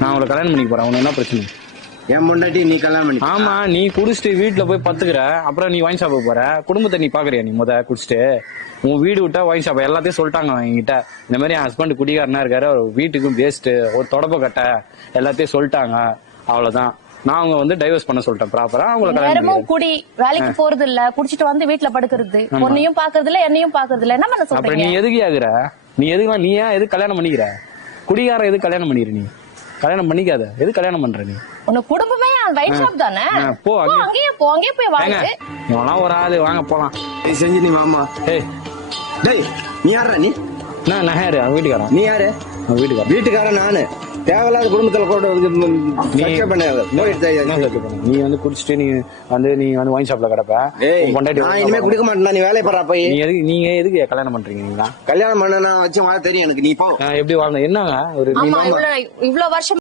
நான் அவளை கல்யாணம் பண்ணிக்க போறேன். உனக்கு என்ன பிரச்சனை? என் பொண்டாட்டி நீ கல்யாணம் பண்ணி? ஆமா, நீ குடிச்சிட்டு வீட்டுல போய் பத்துக்கிற, அப்புறம் நீ வாங்கி சாப்பிட போற. குடும்பத்தை நீ பாக்குறியா? நீ குடிச்சிட்டு உன் வீடு விட்டா வாங்கி சாப்பிட எல்லாத்தையும் சொல்லிட்டாங்க என்கிட்ட. இந்த மாதிரி என் ஹஸ்பண்ட் குடிகாரனா இருக்காரு, அவர் வீட்டுக்கும் வேஸ்ட், ஒரு தொடப்ப கட்ட எல்லாத்தையும் சொல்லிட்டாங்க. அவ்வளவுதான். நான் அவங்க டைவர்ஸ் பண்ண சொல்லிட்டேன் ப்ராப்பரா. அவங்களை நேரமும் குடி, வேலைக்கு போறது இல்ல, குடிச்சிட்டு வந்து வீட்டுல படுக்கிறது, பொண்ணையும் பாக்குறது இல்ல, என்னையும் பாக்குறது இல்ல. என்ன பண்ண அப்புறம் சொல்றீங்க? நீ எதுக்கு ஆகுற? நீ எதுக்கு? நீ ஏன் எது கல்யாணம் பண்ணிக்கிற? குடிகாரம் எது கல்யாணம் பண்ணிக்கிற? நீ கல்யாணம் பண்ணிக்காத, எது கல்யாணம் பண்ற? நீ உனக்கு குடும்பமே ஒயிட் ஷாப் தானே? போ, அங்கேயே போ, அங்கேயே போய் வாங்க. இவெல்லாம் ஒரு ஆளு, வாங்க போலாம். செஞ்சு நீ மாமா. ஏய் டேய், நீ யாரா? நீ நான் யாரு? அவன் வீட்டுக்காரன். நீ யாரு? வீட்டுக்காரன். வீட்டுக்காரன் நானு. தேவையில்லாத குடும்பத்துல கூட பண்ணாத. நீ குடிச்சிட்டு நீ வாங்கி ஷாப்ல கிடப்ப. நான் இனிமே குடிக்க மாட்டேன். நீ வேலையை பாரு. போய் நீங்க எதுக்கு கல்யாணம் பண்றீங்க? நீங்க கல்யாணம் பண்ண வச்சு வாழ தெரியும் எனக்கு. நீ போ. எப்படி வாழ்ந்த என்னங்க ஒரு இவ்வளவு வருஷம்